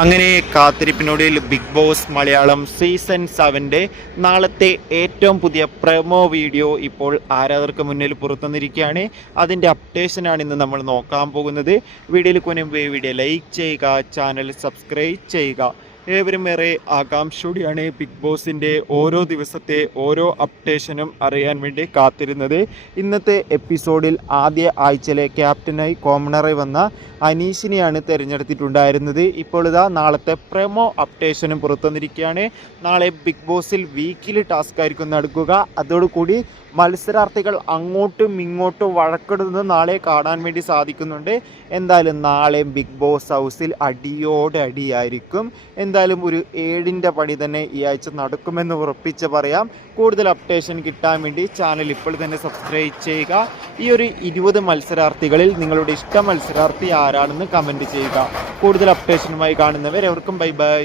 അങ്ങനെ കാത്തിരിപ്പിനൊടുവിൽ big boss Malayalam season 7 നാളത്തെ ഏറ്റവും പുതിയ പ്രൊമോ വീഡിയോ ഇപ്പോൾ ആരാധകർക്ക് മുന്നിൽ പുറത്തുവന്നിരിക്കുകയാണ്. അതിൻ്റെ അപ്ഡേഷനാണ് ഇന്ന് നമ്മൾ നോക്കാൻ പോകുന്നത്. വീഡിയോയിൽ മുൻപ് വീഡിയോ ലൈക്ക് ചെയ്യുക, ചാനൽ സബ്സ്ക്രൈബ് ചെയ്യുക. ഏവരും ഏറെ ആകാംക്ഷയോടെയാണ് ബിഗ് ബോസിൻ്റെ ഓരോ ദിവസത്തെ ഓരോ അപ്ഡേഷനും അറിയാൻ വേണ്ടി കാത്തിരുന്നത്. ഇന്നത്തെ എപ്പിസോഡിൽ ആദ്യ ആഴ്ചയിലെ ക്യാപ്റ്റനായി കോമണറായി വന്ന അനീഷിനെയാണ് തിരഞ്ഞെടുത്തിട്ടുണ്ടായിരുന്നത്. ഇപ്പോൾ ഇതാ നാളത്തെ പ്രൊമോ അപ്ഡേഷനും പുറത്തുവന്നിരിക്കുകയാണ്. നാളെ ബിഗ് ബോസിൽ വീക്കിലി ടാസ്ക് ആയിരിക്കും നടക്കുക. അതോടുകൂടി മത്സരാർത്ഥികൾ അങ്ങോട്ടും ഇങ്ങോട്ടും വഴക്കിടുന്നത് നാളെ കാണാൻ വേണ്ടി സാധിക്കുന്നുണ്ട്. എന്തായാലും നാളെ ബിഗ് ബോസ് ഹൗസിൽ അടിയോടടിയായിരിക്കും. എന്തായാലും ഒരു 7ൻ്റെ പണി തന്നെ ഈ ആഴ്ച നടക്കുമെന്ന് ഉറപ്പിച്ച് പറയാം. കൂടുതൽ അപ്ഡേഷൻ കിട്ടാൻ വേണ്ടി ചാനൽ ഇപ്പോൾ തന്നെ സബ്സ്ക്രൈബ് ചെയ്യുക. ഈ ഒരു 20 മത്സരാർത്ഥികളിൽ നിങ്ങളുടെ ഇഷ്ട മത്സരാർത്ഥി ആരാണെന്ന് കമൻറ്റ് ചെയ്യുക. കൂടുതൽ അപ്ഡേഷനുമായി കാണുന്നവർ എവർക്കും ബൈ ബൈ.